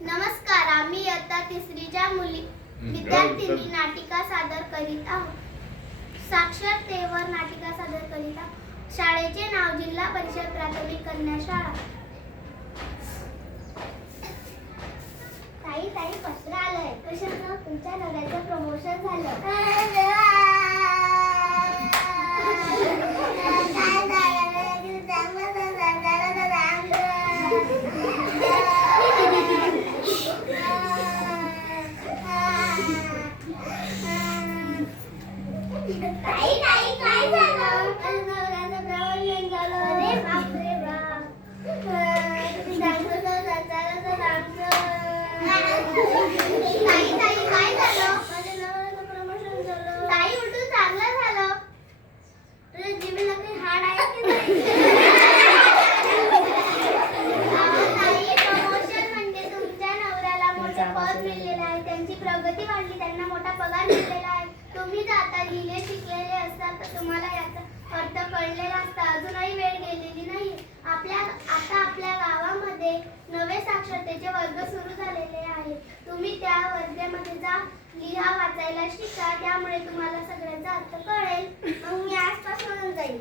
नमस्कार, आम्ही इयत्ता तिसरीच्या विद्यार्थिनी नाटिका सादर करीत आहोत. साक्षरतेवर नाटिका सादर करीत आहोत. शाळेचे नाव जिल्हा परिषद प्राथमिक कन्या शाळा. ताई पत्र आलंय. कशाचं? तुमच्या नवऱ्याचं प्रमोशन झालं. ताई काय झालं? नवऱ्याचं प्रमोशन झालं. अरे बापरे बाप. तुम्ही सांगतो ताई काय झालं? माझ्या नवऱ्याचं प्रमोशन झालं. ताई उलटून चांगलं झालं. तुझ्या जिभेला काही हाड आहे की नाही? ताई, प्रमोशन म्हणजे तुमच्या नवऱ्याला मोठे पद मिळालेलं आहे, त्यांची प्रगती वाढली, त्यांना मोठा पगार मिळालेला आहे. तुम्ही जर आता लिहिले शिकलेले असता तर तुम्हाला याचा अर्थ कळलेला असता. अजूनही वेळ गेलेली नाही. आता आपल्या गावामध्ये नवे साक्षरतेचे वर्ग सुरू झालेले आहेत. तुम्ही त्या वर्गामध्ये जा, लिहा वाचायला शिका, त्यामुळे तुम्हाला सगळ्याचा अर्थ कळेल. मग मी आजपासून जाईल.